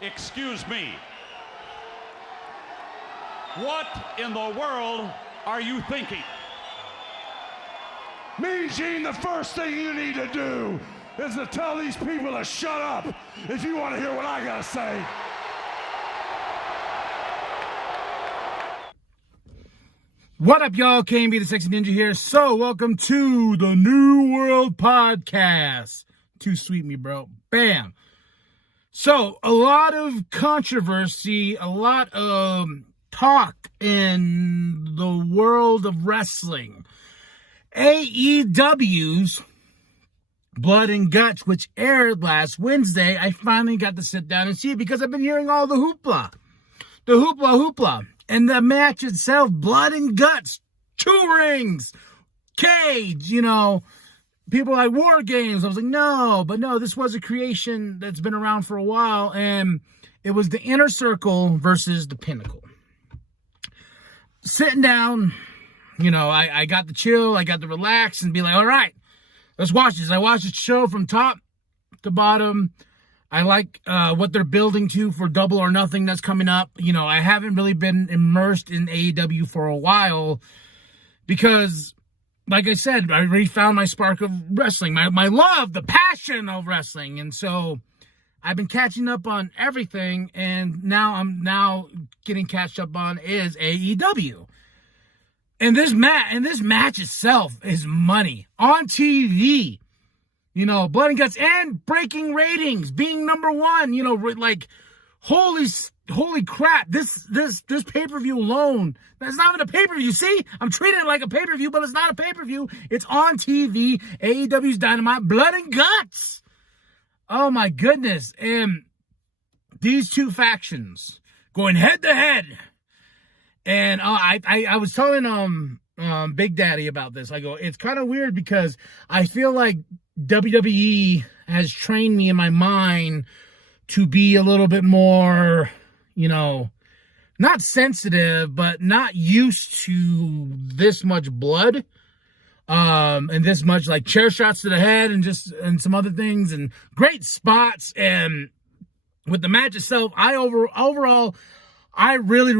Excuse me. What in the world are you thinking? Mean Gene, the first thing you need to do is to tell these people to shut up if you want to hear what I gotta say. What up, y'all? KMB The Sexy Ninja here. So, welcome to the New World Podcast. Too sweet me, bro. Bam. So, a lot of controversy, a lot of talk in the world of wrestling. AEW's Blood and Guts, which aired last Wednesday, I finally got to sit down and see it because I've been hearing all the hoopla. The hoopla. And the match itself, Blood and Guts, 2 rings, cage, people like War Games. I was like, no, this was a creation that's been around for a while, and it was the Inner Circle versus the Pinnacle. Sitting down, I got to chill, I got to relax and be like, all right, let's watch this. I watched the show from top to bottom. I like what they're building to for Double or Nothing that's coming up. I haven't really been immersed in AEW for a while because, like I said, I already found my spark of wrestling, my love, the passion of wrestling. And so I've been catching up on everything, and now I'm getting catched up on is AEW. And this match itself is money on TV. Blood and Guts and breaking ratings, being number one. Like holy crap! This pay-per-view alone. That's not even a pay-per-view. See, I'm treating it like a pay-per-view, but it's not a pay-per-view. It's on TV. AEW's Dynamite, Blood and Guts. Oh my goodness! And these two factions going head to head. And I was telling Big Daddy about this. I go, it's kind of weird because I feel like WWE has trained me in my mind to be a little bit more, not sensitive, but not used to this much blood, and this much like chair shots to the head and some other things and great spots. And with the match itself, overall, I really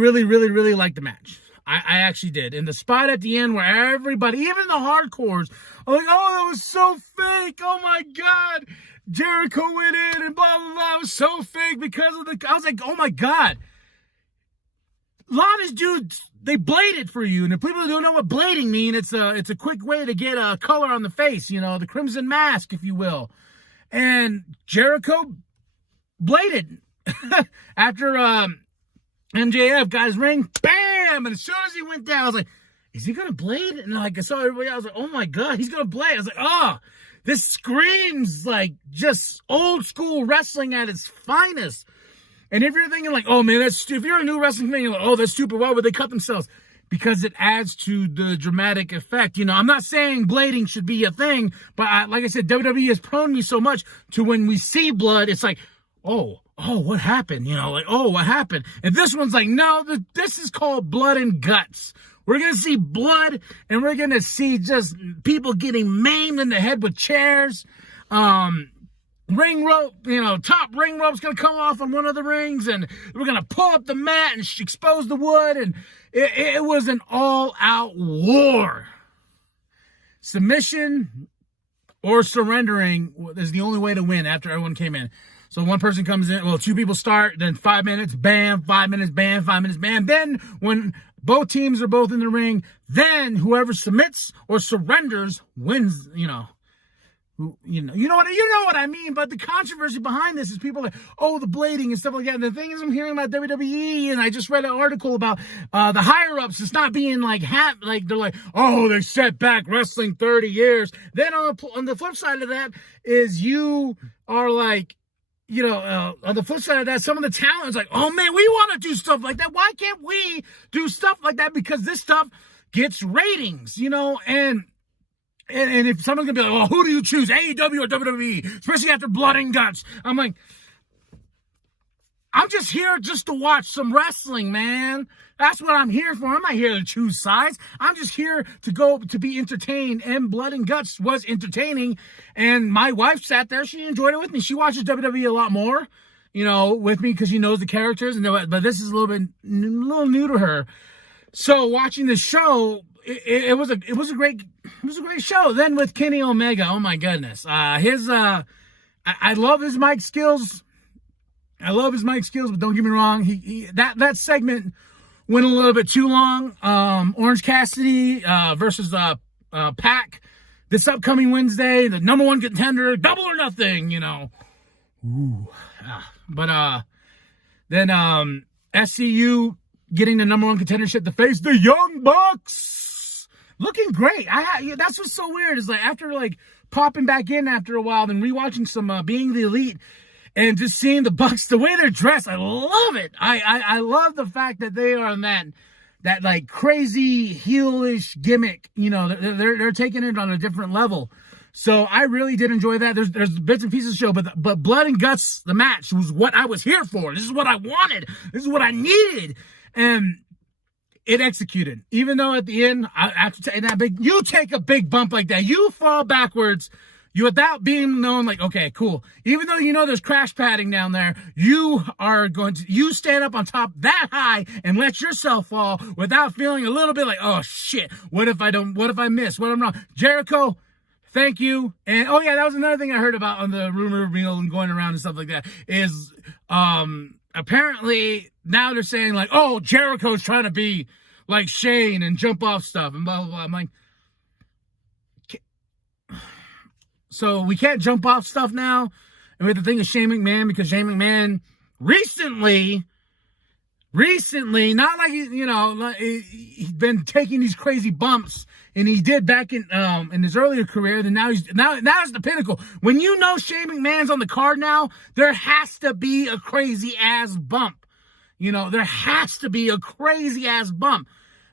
liked the match. I actually did. And the spot at the end where everybody, even the hardcores, are like, oh, that was so fake. Oh my God. Jericho went in and blah, blah, blah. It was so fake because of I was like, oh my God. A lot of these dudes, they blade it for you. And if people don't know what blading means, it's a quick way to get a color on the face, the crimson mask, if you will. And Jericho bladed after MJF got his ring, bam! And as soon as he went down, I was like, is he going to blade? And I saw everybody, I was like, oh my God, he's going to blade. I was like, oh, this screams like just old school wrestling at its finest. And if you're thinking like, oh man, if you're a new wrestling fan, you're like, oh, that's stupid, why would they cut themselves? Because it adds to the dramatic effect. I'm not saying blading should be a thing, but like I said, WWE has prone me so much to when we see blood, it's like, oh, what happened? What happened? And this one's like, no, this is called Blood and Guts. We're going to see blood, and we're going to see just people getting maimed in the head with chairs. Ring rope, top ring rope's going to come off on one of the rings, and we're going to pull up the mat and expose the wood, and it was an all-out war. Submission or surrendering is the only way to win after everyone came in. So one person comes in, 2 people start, then 5 minutes, bam, 5 minutes, bam, 5 minutes, bam. Then when both teams are both in the ring, then whoever submits or surrenders wins, you know what I mean. But the controversy behind this is people like, oh, the blading and stuff like that. And the thing is, I'm hearing about WWE, and I just read an article about the higher ups. It's not being like they're like, oh, they set back wrestling 30 years. Then on the flip side of that is you are like, on the flip side of that, some of the talent is like, oh man, we want to do stuff like that. Why can't we do stuff like that? Because this stuff gets ratings, and if someone's gonna be like, well, who do you choose, AEW or WWE? Especially after Blood and Guts. I'm like, I'm just here just to watch some wrestling, man. That's what I'm here for. I'm not here to choose sides. I'm just here to be entertained. And Blood and Guts was entertaining. And my wife sat there. She enjoyed it with me. She watches WWE a lot more. with me because she knows the characters, but this is a little new to her. So watching the show, it was a great show. Then with Kenny Omega, oh my goodness, I love his mic skills. But don't get me wrong, that segment went a little bit too long. Orange Cassidy versus Pac this upcoming Wednesday, the number one contender, Double or Nothing, Ooh. But then SCU getting the number one contendership to face the Young Bucks, looking great. That's what's so weird is like after like popping back in after a while, then rewatching some Being the Elite. And just seeing the Bucks, the way they're dressed, I love it. I love the fact that they are on that like crazy heelish gimmick. They're taking it on a different level. So I really did enjoy that. There's bits and pieces of the show, but Blood and Guts, the match, was what I was here for. This is what I wanted. This is what I needed. And it executed. Even though at the end, after taking that you take a big bump like that, you fall backwards. You, without being known, like, okay, cool. Even though there's crash padding down there, you stand up on top that high and let yourself fall without feeling a little bit like, oh shit, what if I miss? What if I'm wrong? Jericho, thank you. And oh yeah, that was another thing I heard about on the rumor mill and going around and stuff like that is, apparently now they're saying like, oh, Jericho's trying to be like Shane and jump off stuff and blah, blah, blah. I'm like, so we can't jump off stuff now. And we have to think of Shane McMahon because Shane McMahon recently, not like, he's been taking these crazy bumps and he did back in his earlier career. Then now it's the pinnacle. When Shane McMahon's on the card now, there has to be a crazy ass bump. There has to be a crazy ass bump.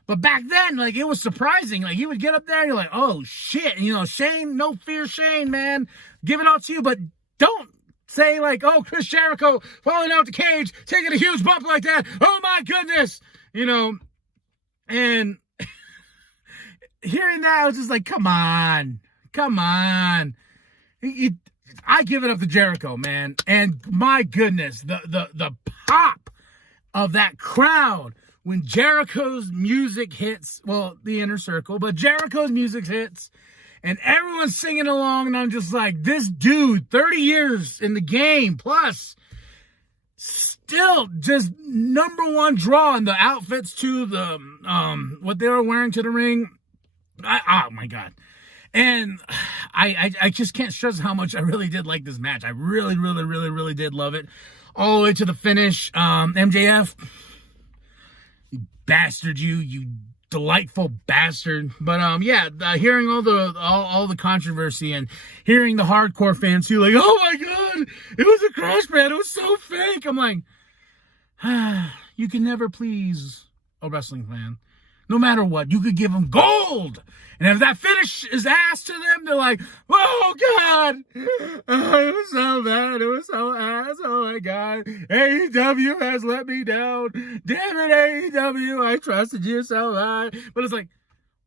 But back then, like, it was surprising. Like, he would get up there and you're like, oh, shit. Shane, no fear, Shane, man. Give it all to you. But don't say, like, oh, Chris Jericho falling out the cage, taking a huge bump like that. Oh, my goodness. And hearing that, I was just like, come on. I give it up to Jericho, man. And my goodness, the pop of that crowd. When Jericho's music hits, well, the Inner Circle, but Jericho's music hits, and everyone's singing along, and I'm just like, this dude, 30 years in the game, plus, still just number one draw in the outfits to the, what they were wearing to the ring. Oh, my God. And I just can't stress how much I really did like this match. I really, really, really, really did love it. All the way to the finish. MJF. Bastard, you delightful bastard. But hearing all the controversy and hearing the hardcore fans who like, oh my God, it was a crash pad, it was so fake. I'm like, you can never please a wrestling fan. No matter what, you could give them gold. And if that finish is ass to them, they're like, oh, God. Oh, it was so bad. It was so ass. Oh, my God. AEW has let me down. Damn it, AEW. I trusted you so much. But it's like,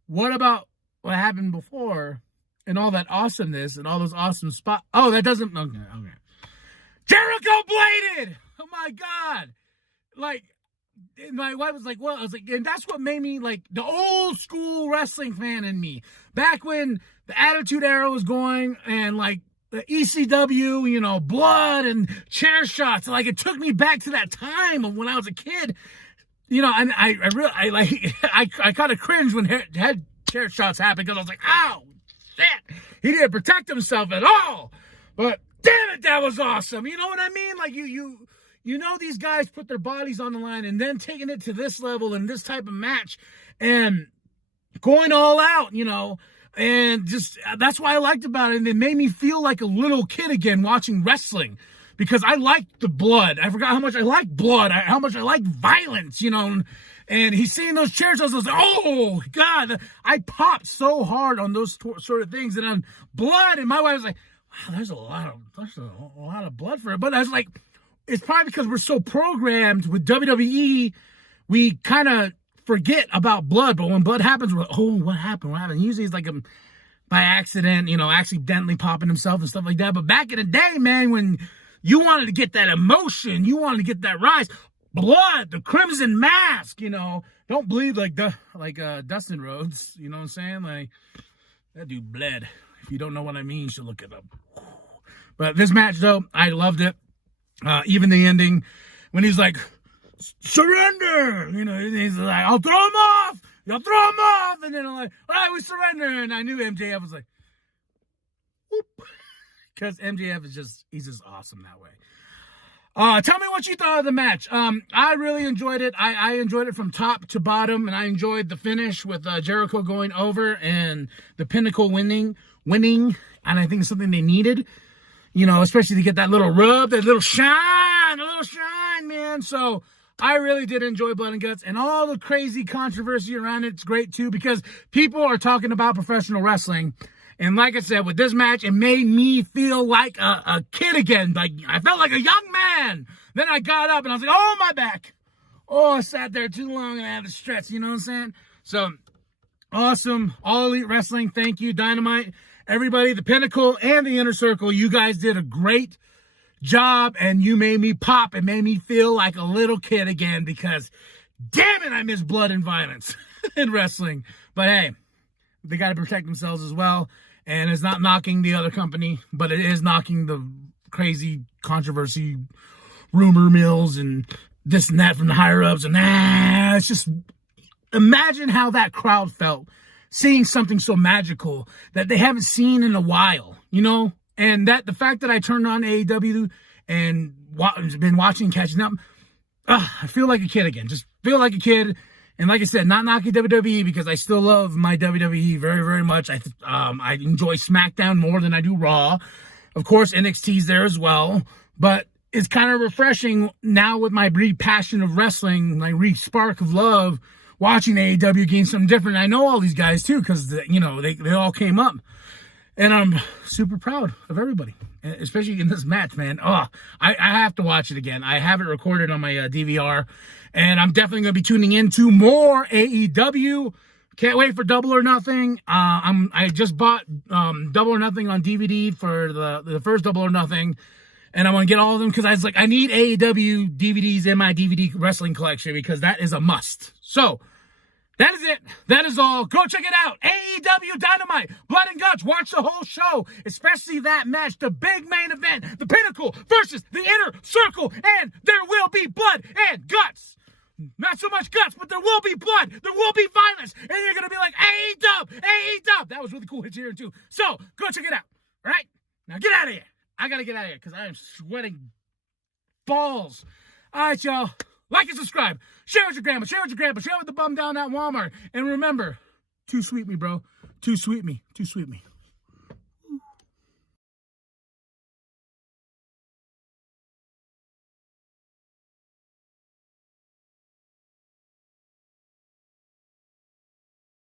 what about what happened before and all that awesomeness and all those awesome spots? Oh, that doesn't. Okay. Jericho bladed. Oh, my God. Like. And my wife was like, well, I was like, and that's what made me like the old school wrestling fan in me. Back when the Attitude Era was going and like the ECW, blood and chair shots. Like it took me back to that time of when I was a kid, and I kind of cringed when head chair shots happened because I was like, oh, shit. He didn't protect himself at all. But damn it, that was awesome. You know what I mean? Like these guys put their bodies on the line and then taking it to this level in this type of match and going all out, and just that's what I liked about it. And it made me feel like a little kid again watching wrestling because I liked the blood. I forgot how much I like blood, how much I like violence, and he's seeing those chairs. I was like, oh, God, I popped so hard on those sort of things and on blood. And my wife was like, wow, there's a lot of blood for it. But I was like, it's probably because we're so programmed with WWE, we kind of forget about blood. But when blood happens, we're like, oh, what happened? Usually it's like by accident, accidentally popping himself and stuff like that. But back in the day, man, when You wanted to get that emotion. You wanted to get that rise. Blood, the crimson mask, you know. Don't bleed like Dustin Rhodes, you know what I'm saying? Like, that dude bled. If you don't know what I mean, you should look it up. But this match, though, I loved it. Even the ending, when he's like, surrender! You know, he's like, I'll throw him off! You'll throw him off! And then I'm like, all right, we surrender. And I knew MJF was like, whoop. Because MJF is just, he's just awesome that way. Tell me what you thought of the match. I really enjoyed it. I enjoyed it from top to bottom, and I enjoyed the finish with Jericho going over and the Pinnacle winning, and I think it's something they needed, you know, especially to get that little rub, that little shine, man. So I really did enjoy Blood and Guts, and all the crazy controversy around it's great too, because people are talking about professional wrestling. And like I said, with this match, it made me feel like a kid again. Like, I felt like a young man. Then I got up and I was like, oh, my back. Oh, I sat there too long and I had to stretch. You know what I'm saying? So, awesome. All Elite Wrestling. Thank you, Dynamite. Everybody, the Pinnacle and the Inner Circle, you guys did a great job. And you made me pop. It made me feel like a little kid again because, damn it, I miss blood and violence in wrestling. But, hey, they got to protect themselves as well. And it's not knocking the other company, but it is knocking the crazy controversy, rumor mills, and this and that from the higher-ups. And it's just, imagine how that crowd felt seeing something so magical that they haven't seen in a while, you know? And that the fact that I turned on AEW and been watching, catching up, I feel like a kid again. Just feel like a kid. And like I said, not knocking WWE because I still love my WWE very, very much. I enjoy SmackDown more than I do Raw. Of course, NXT's there as well. But it's kind of refreshing now with my passion of wrestling, my spark of love, watching AEW gain something different. I know all these guys too because, you know, they all came up. And I'm super proud of everybody, especially in this match, man. I have to watch it again. I have it recorded on my DVR. And I'm definitely going to be tuning into more AEW. Can't wait for Double or Nothing. I just bought Double or Nothing on DVD for the first Double or Nothing. And I'm going to get all of them because I was like, I need AEW DVDs in my DVD wrestling collection because that is a must. So, that is it. That is all. Go check it out. AEW Dynamite, Blood and Guts. Watch the whole show, especially that match, the big main event, the Pinnacle versus the Inner Circle. And there will be blood and guts. Not so much guts, but there will be blood. There will be violence. And you're going to be like, AEW. That was really cool hits here too. So, go check it out. All right? Now, get out of here. I got to get out of here because I am sweating balls. All right, y'all. Like and subscribe. Share with your grandma. Share with your grandpa. Share with the bum down at Walmart. And remember, too sweet me, bro. Too sweet me. Too sweet me.